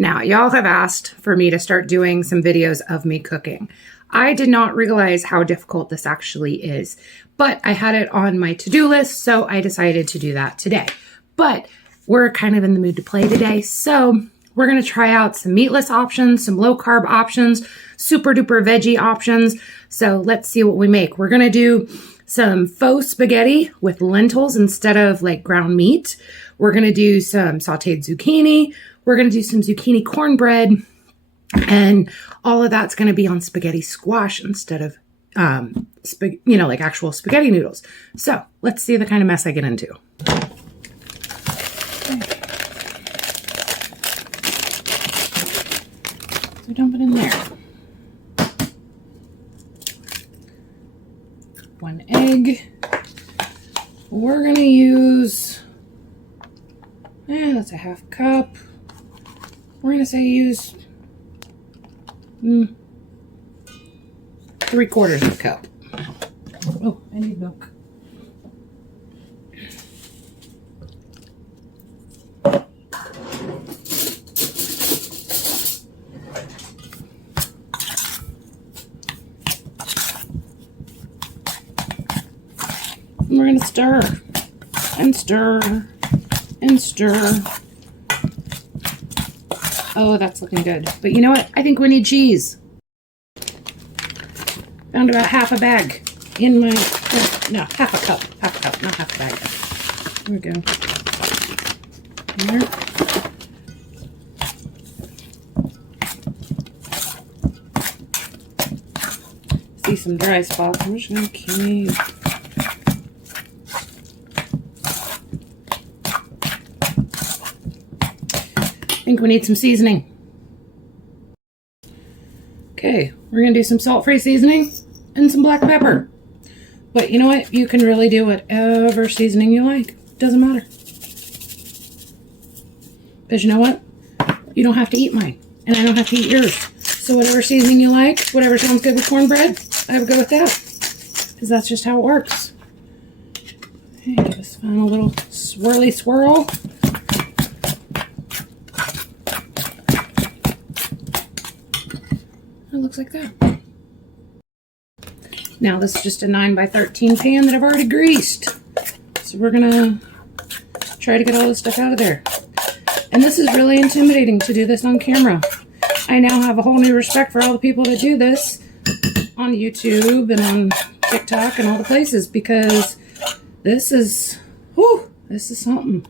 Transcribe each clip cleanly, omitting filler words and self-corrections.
Now, y'all have asked for me to start doing some videos of me cooking. I did not realize how difficult this actually is, but I had it on my to-do list, so I decided to do that today. But we're kind of in the mood to play today, so we're going to try out some meatless options, some low-carb options, super-duper veggie options. So let's see what we make. We're going to do some faux spaghetti with lentils instead of like ground meat. We're going to do some sauteed zucchini. We're going to do some zucchini cornbread. And all of that's going to be on spaghetti squash instead of, like actual spaghetti noodles. So let's see the kind of mess I get into. So dump it in there. 1 egg. We're going to use, that's a half cup. We're going to say use 3/4 of a cup. Oh, I need milk. We're going to stir and stir and stir. Oh, that's looking good. But you know what? I think we need cheese. Found about half a bag in my, no, half a cup, not half a bag. There we go. There. See some dry spots. I'm just going to keep. I think we need some seasoning. Okay, we're going to do some salt-free seasoning and some black pepper. But you know what? You can really do whatever seasoning you like. Doesn't matter. Because you know what? You don't have to eat mine. And I don't have to eat yours. So whatever seasoning you like, whatever sounds good with cornbread, I would go with that. Because that's just how it works. Okay, give this final little swirly swirl. It looks like that. Now this is just a 9x13 pan that I've already greased. So we're gonna try to get all this stuff out of there. And this is really intimidating to do this on camera. I now have a whole new respect for all the people that do this on YouTube and on TikTok and all the places, because this is, whew, this is something.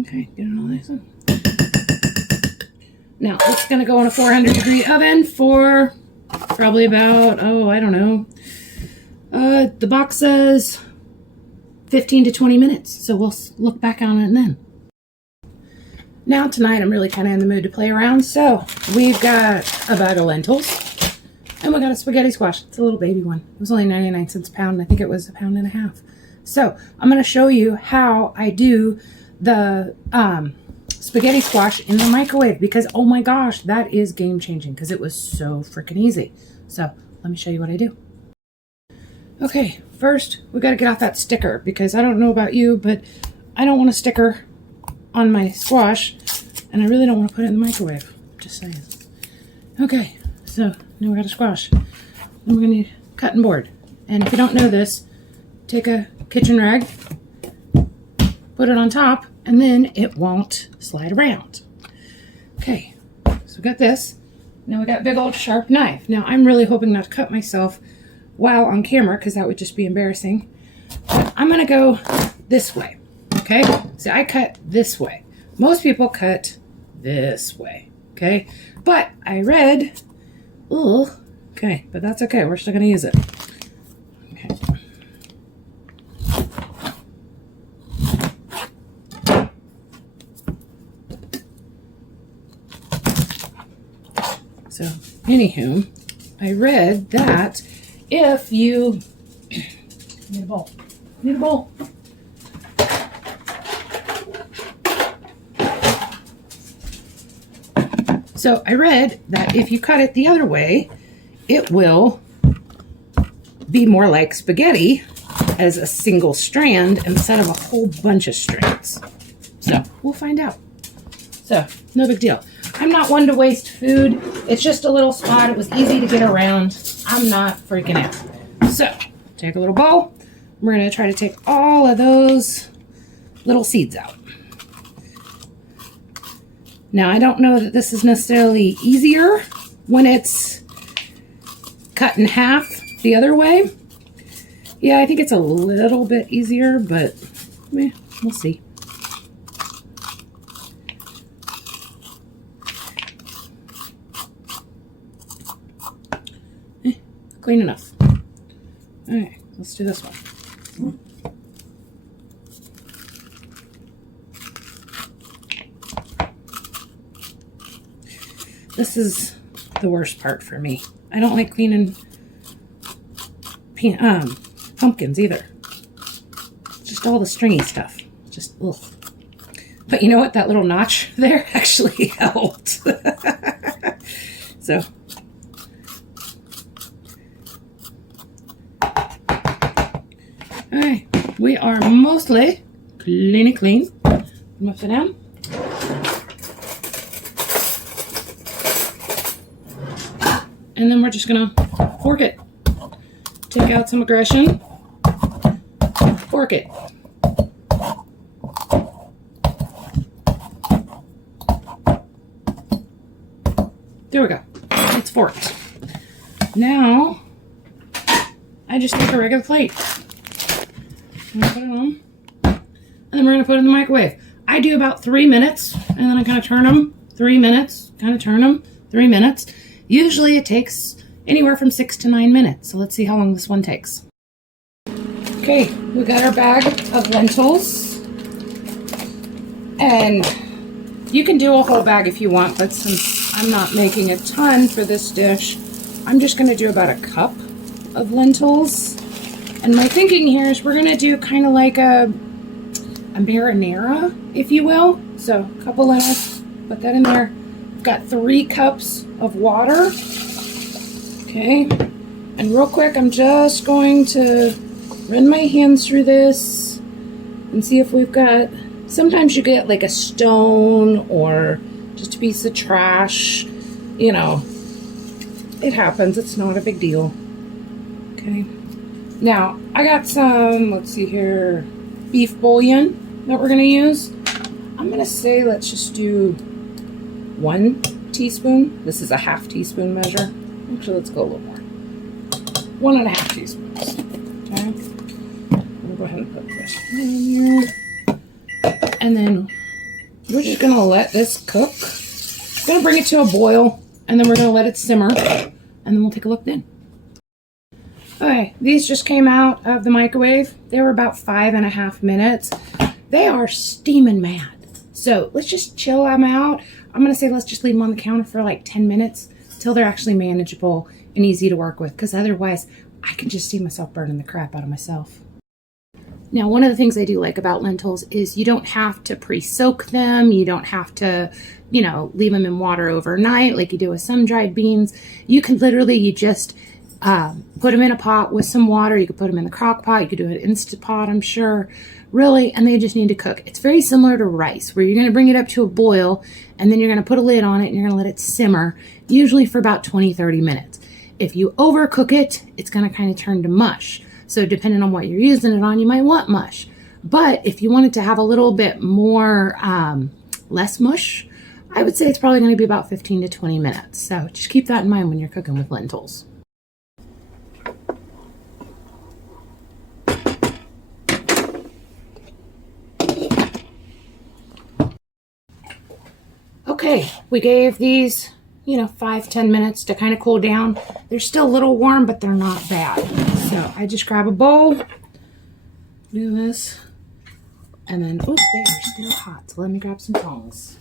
Okay, get it all nice in. Now, it's going to go in a 400-degree oven for probably about, I don't know. The box says 15 to 20 minutes, so we'll look back on it then. Now, tonight, I'm really kind of in the mood to play around, so we've got a bag of lentils, and we got a spaghetti squash. It's a little baby one. It was only 99 cents a pound. I think it was 1.5 pounds. So, I'm going to show you how I do the spaghetti squash in the microwave, because oh my gosh, that is game changing, because it was so freaking easy. So let me show you what I do. Okay, first we got to get off that sticker, because I don't know about you, but I don't want a sticker on my squash, and I really don't want to put it in the microwave. Just saying. Okay, so now we got a squash. Then we're gonna need a cutting board, and if you don't know this, take a kitchen rag, put it on top, and then it won't slide around. Okay, so we got this. Now we got a big old sharp knife. Now I'm really hoping not to cut myself while on camera, because that would just be embarrassing. But I'm gonna go this way, okay? So I cut this way. Most people cut this way, okay? But I read, okay, but that's okay. We're still gonna use it. Okay. So, anywho, I read that if you need a bowl. So I read that if you cut it the other way, it will be more like spaghetti as a single strand instead of a whole bunch of strands. So we'll find out. So no big deal. I'm not one to waste food. It's just a little spot. It was easy to get around. I'm not freaking out. So, take a little bowl. We're going to try to take all of those little seeds out. Now, I don't know that this is necessarily easier when it's cut in half the other way. Yeah, I think it's a little bit easier, but we'll see. Clean enough. All right, let's do this one. This is the worst part for me. I don't like cleaning pumpkins either. Just all the stringy stuff. Just ugh. But you know what? That little notch there actually helped. So. Alright, we are mostly clean. Muff it down. And then we're just gonna fork it. Take out some aggression. Fork it. There we go. It's forked. Now, I just take a regular plate. I'm gonna put it on. And then we're gonna put it in the microwave. I do about 3 minutes, and then I kind of turn them. 3 minutes, kind of turn them. 3 minutes. Usually it takes anywhere from 6 to 9 minutes. So let's see how long this one takes. Okay, we got our bag of lentils. And you can do a whole bag if you want, but since I'm not making a ton for this dish, I'm just gonna do about a cup of lentils. And my thinking here is we're gonna do kind of like a marinara, if you will. So a couple lentils, put that in there. I've got 3 cups of water. Okay, and real quick, I'm just going to run my hands through this and see if we've got, sometimes you get like a stone or just a piece of trash, you know, it happens, it's not a big deal. Okay. Now, I got some, let's see here, beef bouillon that we're going to use. I'm going to say let's just do 1 teaspoon. This is a ½ teaspoon measure. Actually, let's go a little more. 1½ teaspoons. Okay. We'll go ahead and put this in here. And then we're just going to let this cook. We're going to bring it to a boil, and then we're going to let it simmer, and then we'll take a look then. Okay, these just came out of the microwave. They were about 5.5 minutes. They are steaming mad. So let's just chill them out. I'm going to say let's just leave them on the counter for like 10 minutes till they're actually manageable and easy to work with, because otherwise I can just see myself burning the crap out of myself. Now, one of the things I do like about lentils is you don't have to pre-soak them. You don't have to, you know, leave them in water overnight like you do with some dried beans. You can literally, you just put them in a pot with some water. You could put them in the crock pot. You could do an Instant Pot, I'm sure. Really, and they just need to cook. It's very similar to rice, where you're going to bring it up to a boil, and then you're going to put a lid on it, and you're going to let it simmer, usually for about 20-30 minutes. If you overcook it, it's going to kind of turn to mush. So depending on what you're using it on, you might want mush. But if you want it to have a little bit more, less mush, I would say it's probably going to be about 15 to 20 minutes. So just keep that in mind when you're cooking with lentils. Okay, we gave these, 5-10 minutes to kind of cool down. They're still a little warm, but they're not bad. So I just grab a bowl, do this, and then, oh, they are still hot. So let me grab some tongs.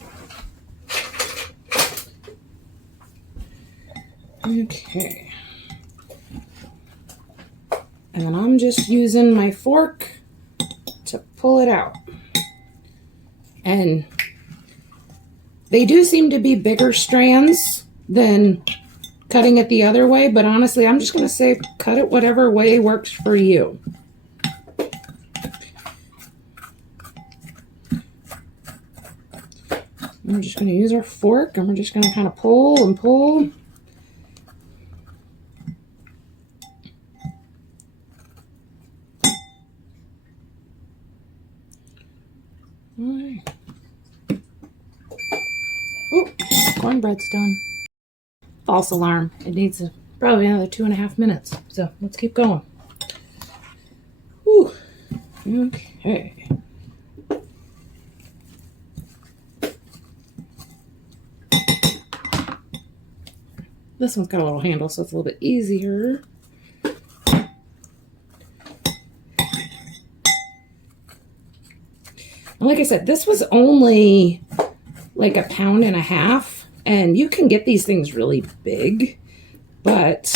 Okay. And then I'm just using my fork to pull it out. And they do seem to be bigger strands than cutting it the other way, but honestly, I'm just going to say cut it whatever way works for you. we're just going to use our fork and we're just going to kind of pull and pull. All right. Oh, cornbread's done. False alarm. It needs probably another 2.5 minutes. So let's keep going. Whew. Okay. This one's got a little handle, so it's a little bit easier. And like I said, this was only like 1.5 pounds, and you can get these things really big, but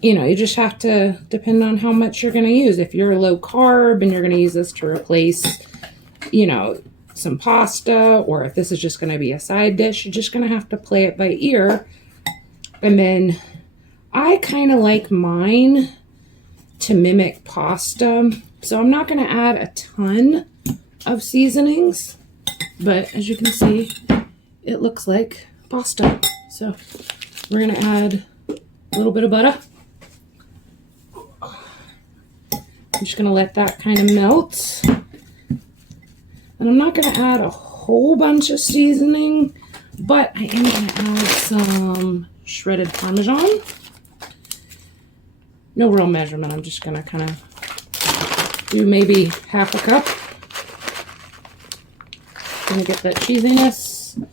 you know, you just have to depend on how much you're going to use. If you're low carb and you're going to use this to replace, you know, some pasta, or if this is just going to be a side dish, you're just going to have to play it by ear. And then I kind of like mine to mimic pasta, so I'm not going to add a ton of seasonings, but as you can see, it looks like pasta. So we're going to add a little bit of butter. I'm just going to let that kind of melt. And I'm not going to add a whole bunch of seasoning, but I am going to add some shredded Parmesan. No real measurement. I'm just going to kind of do maybe 1/2 cup. Going to get that cheesiness.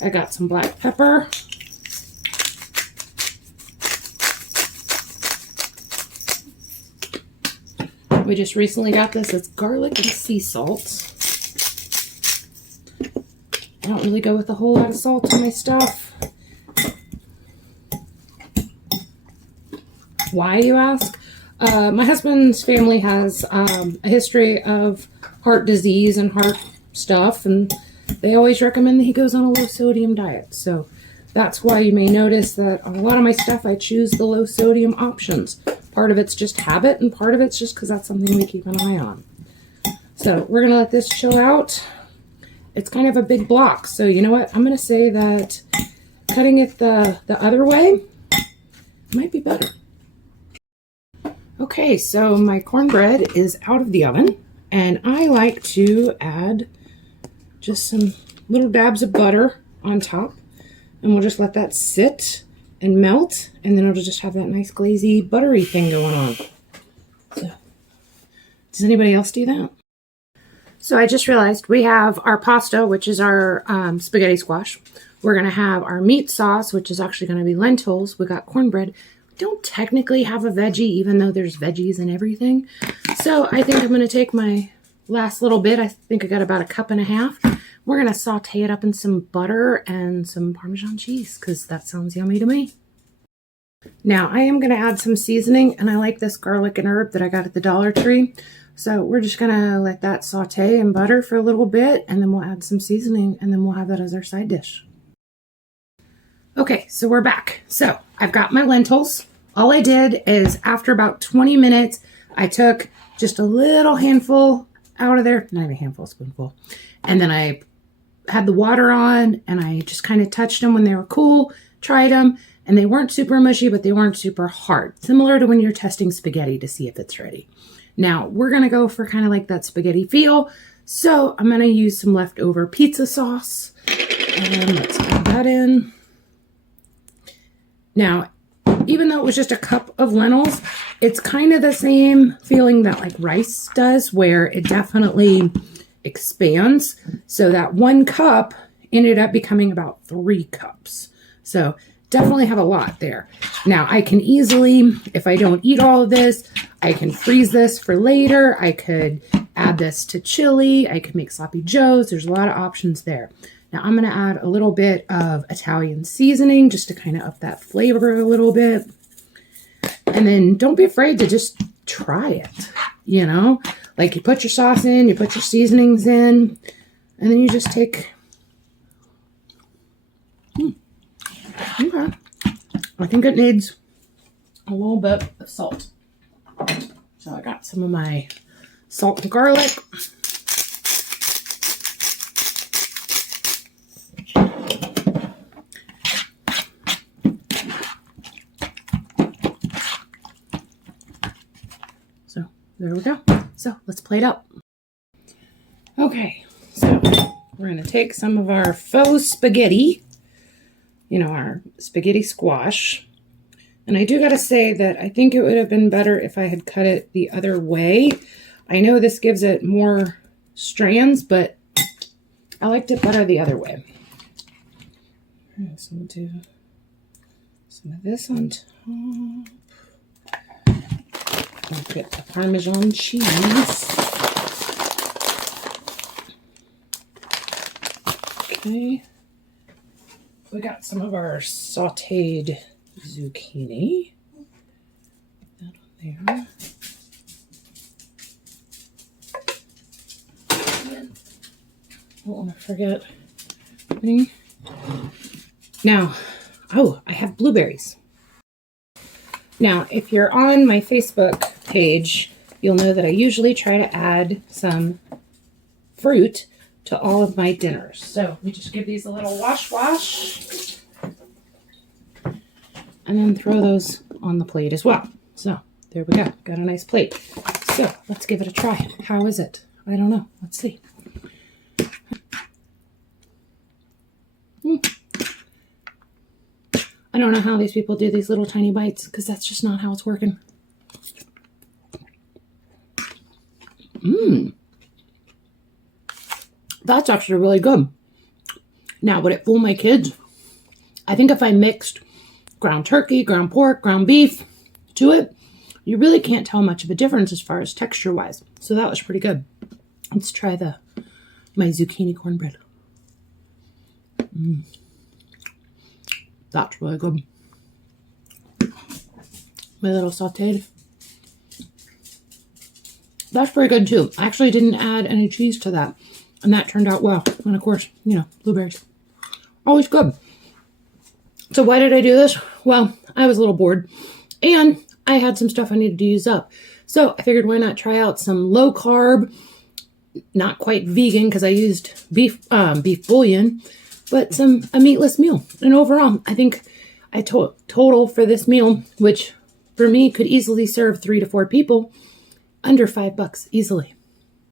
I got some black pepper. We just recently got this. It's garlic and sea salt. I don't really go with a whole lot of salt in my stuff. Why, you ask? My husband's family has a history of heart disease and heart stuff, and they always recommend that he goes on a low sodium diet. So that's why you may notice that on a lot of my stuff I choose the low sodium options. Part of it's just habit, and part of it's just because that's something we keep an eye on. So we're going to let this chill out. It's kind of a big block, so you know what? I'm going to say that cutting it the other way might be better. Okay, so my cornbread is out of the oven, and I like to add just some little dabs of butter on top, and we'll just let that sit and melt, and then it'll just have that nice glazy buttery thing going on. So, does anybody else do that? So I just realized we have our pasta, which is our spaghetti squash. We're going to have our meat sauce, which is actually going to be lentils. We got cornbread. We don't technically have a veggie, even though there's veggies and everything. So I think I'm going to take my last little bit. I think I got about 1.5 cups. We're going to saute it up in some butter and some Parmesan cheese, because that sounds yummy to me. Now I am going to add some seasoning, and I like this garlic and herb that I got at the Dollar Tree. So we're just going to let that saute in butter for a little bit, and then we'll add some seasoning, and then we'll have that as our side dish. Okay, so we're back. So I've got my lentils. All I did is after about 20 minutes, I took just a little handful out of there, not even a handful, a spoonful. And then I had the water on, and I just kind of touched them when they were cool, tried them, and they weren't super mushy, but they weren't super hard. Similar to when you're testing spaghetti to see if it's ready. Now, we're going to go for kind of like that spaghetti feel. So I'm going to use some leftover pizza sauce. And let's add that in. Now, even though it was just a cup of lentils, it's kind of the same feeling that like rice does, where it definitely expands. So that 1 cup ended up becoming about 3 cups. So definitely have a lot there. Now I can easily, if I don't eat all of this, I can freeze this for later. I could add this to chili. I could make sloppy joes. There's a lot of options there. Now I'm going to add a little bit of Italian seasoning just to kind of up that flavor a little bit. And then don't be afraid to just try it. You know, like you put your sauce in, you put your seasonings in, and then you just take. Okay. I think it needs a little bit of salt. So I got some of my salt and garlic. there we go. So let's plate up. Okay, so we're going to take some of our faux spaghetti, you know, our spaghetti squash. And I do got to say that I think it would have been better if I had cut it the other way. I know this gives it more strands, but I liked it better the other way. All right, so we'll do some of this on top. I'll get the Parmesan cheese. Okay. We got some of our sauteed zucchini. Put that on there. Don't want to forget. Now, oh, I have blueberries. Now, if you're on my Facebook page, you'll know that I usually try to add some fruit to all of my dinners. So we just give these a little wash, and then throw those on the plate as well. So there we go. Got a nice plate. So let's give it a try. How is it? I don't know. Let's see. I don't know how these people do these little tiny bites, because that's just not how it's working. That's actually really good. Now, would it fool my kids? I think if I mixed ground turkey, ground pork, ground beef to it, you really can't tell much of a difference as far as texture-wise. So that was pretty good. Let's try my zucchini cornbread. That's really good. My little sauteed. That's pretty good too. I actually didn't add any cheese to that. And that turned out well. And of course, you know, blueberries. Always good. So why did I do this? Well, I was a little bored. And I had some stuff I needed to use up. So I figured why not try out some low carb, not quite vegan because I used beef bouillon, but a meatless meal. And overall, I think I total for this meal, which for me could easily serve 3 to 4 people, under $5 easily.